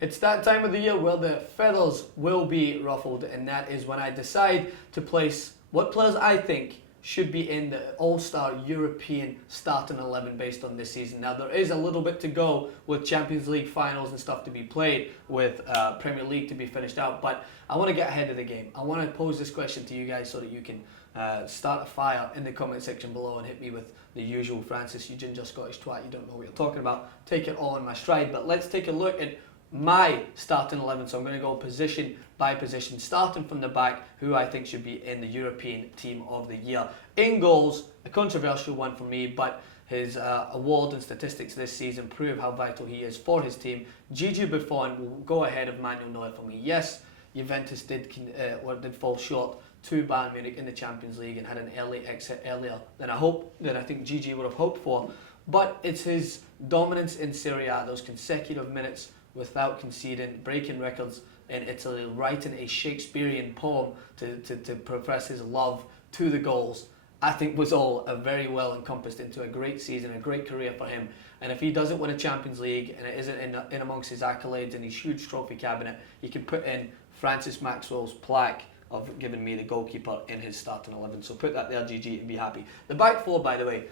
It's that time of the year where the feathers will be ruffled, and that is when I decide to place what players I think should be in the All-Star European starting 11 based on this season. Now, there is a little bit to go with Champions League finals and stuff to be played, with Premier League to be finished out, but I want to get ahead of the game. I want to pose this question to you guys so that you can start a fire in the comment section below and hit me with the usual Francis, you ginger Scottish twat, you don't know what you're talking about. Take it all in my stride, but let's take a look at my starting 11. So I'm going to go position by position, starting from the back, who I think should be in the European Team of the Year. In goals, a controversial one for me, but his award and statistics this season prove how vital he is for his team. Gigi Buffon will go ahead of Manuel Neuer for me. Yes, Juventus did fall short to Bayern Munich in the Champions League and had an early exit earlier than I think Gigi would have hoped for. But it's his dominance in Serie A, those consecutive minutes without conceding, breaking records in Italy, writing a Shakespearean poem to profess his love to the goals, I think was all very well encompassed into a great season, a great career for him. And if he doesn't win a Champions League and it isn't in amongst his accolades and his huge trophy cabinet, he can put in Francis Maxwell's plaque of giving me the goalkeeper in his starting 11. So put that there, GG, and be happy. The back four, by the way,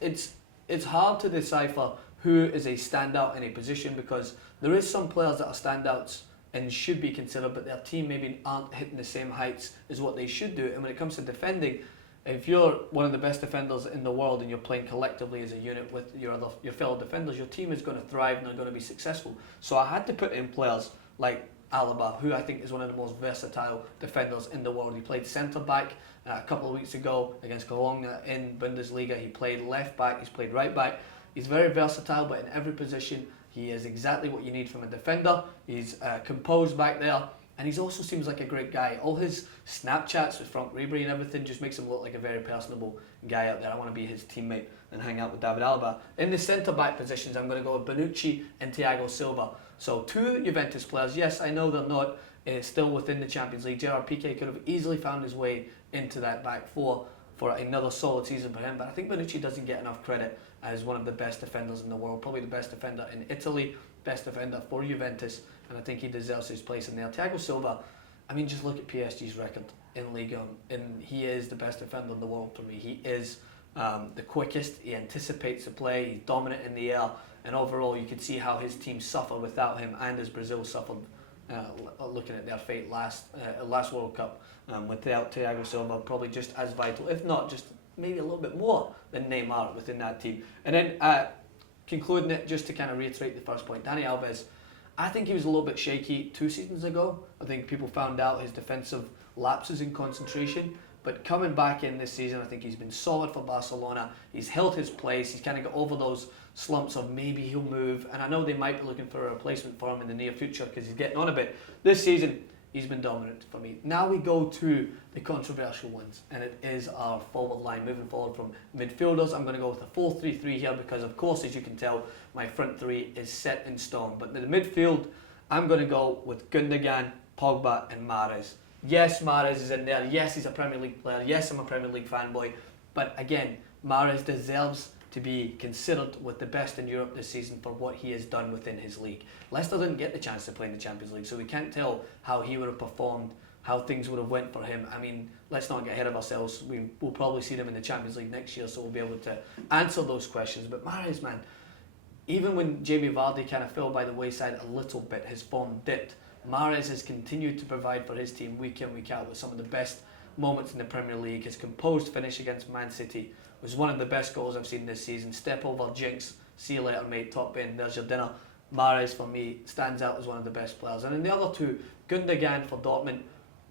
it's hard to decipher who is a standout in a position, because there is some players that are standouts and should be considered, but their team maybe aren't hitting the same heights as what they should do. And when it comes to defending, if you're one of the best defenders in the world and you're playing collectively as a unit with your fellow defenders, your team is going to thrive and they're going to be successful. So I had to put in players like Alaba, who I think is one of the most versatile defenders in the world. He played centre back a couple of weeks ago against Cologne in Bundesliga. He played left back, he's played right back. He's very versatile, but in every position he is exactly what you need from a defender. He's composed back there, and he also seems like a great guy. All his Snapchats with Frank Ribery and everything just makes him look like a very personable guy out there. I want to be his teammate and hang out with David Alaba. In the centre-back positions, I'm going to go with Bonucci and Thiago Silva. So two Juventus players. Yes, I know they're not still within the Champions League. Gerard Piqué could have easily found his way into that back four for another solid season for him, but I think Bonucci doesn't get enough credit as one of the best defenders in the world, probably the best defender in Italy, best defender for Juventus, and I think he deserves his place in there. Thiago Silva, I mean, just look at PSG's record in Liga, and he is the best defender in the world for me. He is the quickest, he anticipates the play, he's dominant in the air, and overall you can see how his team suffered without him, and as Brazil suffered looking at their fate last World Cup. Without Thiago Silva, probably just as vital, if not just maybe a little bit more than Neymar within that team. And then concluding it, just to kind of reiterate the first point, Dani Alves, I think he was a little bit shaky 2 seasons ago. I think people found out his defensive lapses in concentration, but coming back in this season, I think he's been solid for Barcelona. He's held his place. He's kind of got over those slumps of maybe he'll move, and I know they might be looking for a replacement for him in the near future because he's getting on a bit. This season, he's been dominant for me. Now we go to the controversial ones, and it is our forward line. Moving forward from midfielders, I'm going to go with a 4-3-3 here because, of course, as you can tell, my front three is set in stone. But in the midfield, I'm going to go with Gundogan, Pogba, and Mahrez. Yes, Mahrez is in there. Yes, he's a Premier League player. Yes, I'm a Premier League fanboy. But again, Mahrez deserves to be considered with the best in Europe this season for what he has done within his league. Leicester didn't get the chance to play in the Champions League, so we can't tell how he would have performed, how things would have went for him. I mean, let's not get ahead of ourselves. We'll probably see them in the Champions League next year, so we'll be able to answer those questions. But Mahrez, man, even when Jamie Vardy kind of fell by the wayside a little bit, his form dipped, Mahrez has continued to provide for his team week in, week out with some of the best moments in the Premier League. His composed finish against Man City was one of the best goals I've seen this season. Step over, jinx, see you later mate, top bin, there's your dinner. Mahrez for me stands out as one of the best players. And in the other two, Gundogan for Dortmund,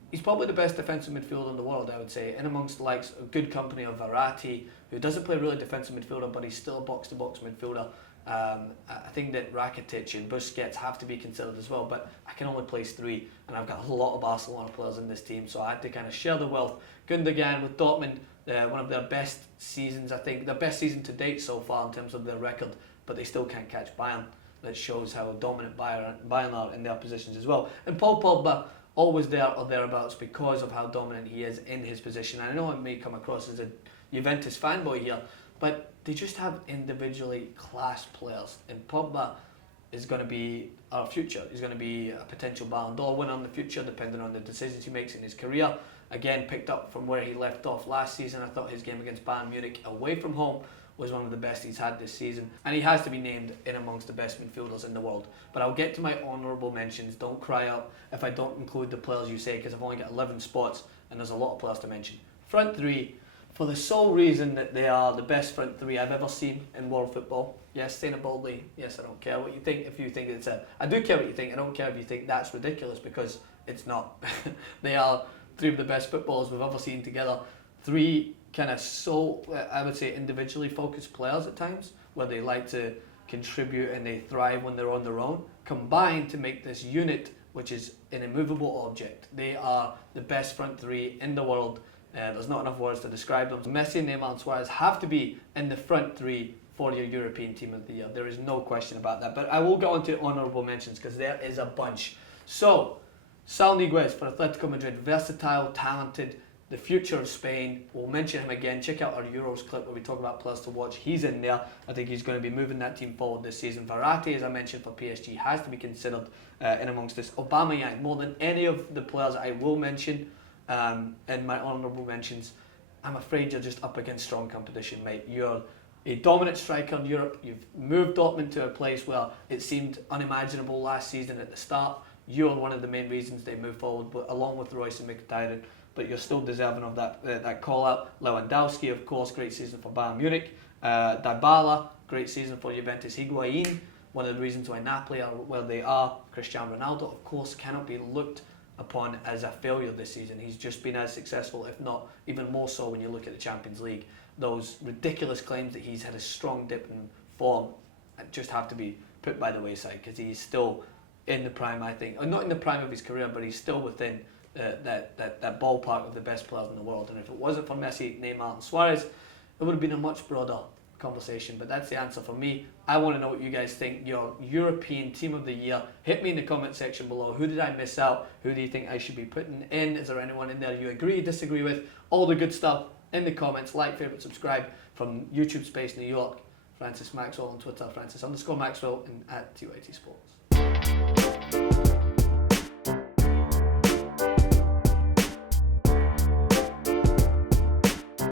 he's probably the best defensive midfielder in the world, I would say, in amongst the likes of good company of Verratti, who doesn't play really defensive midfielder, but he's still a box-to-box midfielder. I think that Rakitic and Busquets have to be considered as well, but I can only place 3, and I've got a lot of Barcelona players in this team, so I had to kind of share the wealth. Gundogan with Dortmund, one of their best seasons, I think, their best season to date so far in terms of their record, but they still can't catch Bayern. That shows how dominant Bayern are in their positions as well. And Paul Pogba, always there or thereabouts because of how dominant he is in his position. I know I may come across as a Juventus fanboy here, but they just have individually class players. And Pogba, is going to be our future. He's going to be a potential Ballon d'Or winner in the future, depending on the decisions he makes in his career. Again, picked up from where he left off last season. I thought his game against Bayern Munich away from home was one of the best he's had this season, and he has to be named in amongst the best midfielders in the world. But I'll get to my honourable mentions. Don't cry out if I don't include the players you say, because I've only got 11 spots and there's a lot of players to mention. Front three, for the sole reason that they are the best front three I've ever seen in world football. Yes, saying it boldly. Yes, I don't care what you think. If you think it's I do care what you think. I don't care if you think that's ridiculous, because it's not. They are three of the best footballers we've ever seen together. Three kind of I would say individually focused players at times, where they like to contribute and they thrive when they're on their own, combined to make this unit, which is an immovable object. They are the best front three in the world. There's not enough words to describe them. Messi, Neymar and Suarez have to be in the front three for your European Team of the Year. There is no question about that. But I will get on to honourable mentions, because there is a bunch. So, Sal Niguez for Atletico Madrid, versatile, talented, the future of Spain. We'll mention him again. Check out our Euros clip where we talk about players to watch. He's in there. I think he's going to be moving that team forward this season. Verratti, as I mentioned, for PSG has to be considered in amongst this. Aubameyang, more than any of the players I will mention in my honourable mentions. I'm afraid you're just up against strong competition, mate. You're a dominant striker in Europe. You've moved Dortmund to a place where it seemed unimaginable last season at the start. You're one of the main reasons they moved forward, but along with Royce and Mkhitaryan. But you're still deserving of that call out. Lewandowski, of course, great season for Bayern Munich. Dybala, great season for Juventus. Higuain, one of the reasons why Napoli are where they are. Cristiano Ronaldo, of course, cannot be looked upon as a failure this season. He's just been as successful, if not even more so, when you look at the Champions League. Those ridiculous claims that he's had a strong dip in form just have to be put by the wayside, because he's still in the prime, I think. Or not in the prime of his career, but he's still within that ballpark of the best players in the world. And if it wasn't for Messi, Neymar and Suarez, it would have been a much broader conversation. But that's the answer for me. I want to know what you guys think. Your European Team of the Year. Hit me in the comment section below. Who did I miss out? Who do you think I should be putting in? Is there anyone in there you agree, disagree with? All the good stuff in the comments. Like, favourite, subscribe. From YouTube Space New York, Francis Maxwell on Twitter, Francis_Maxwell, and at TYT Sports.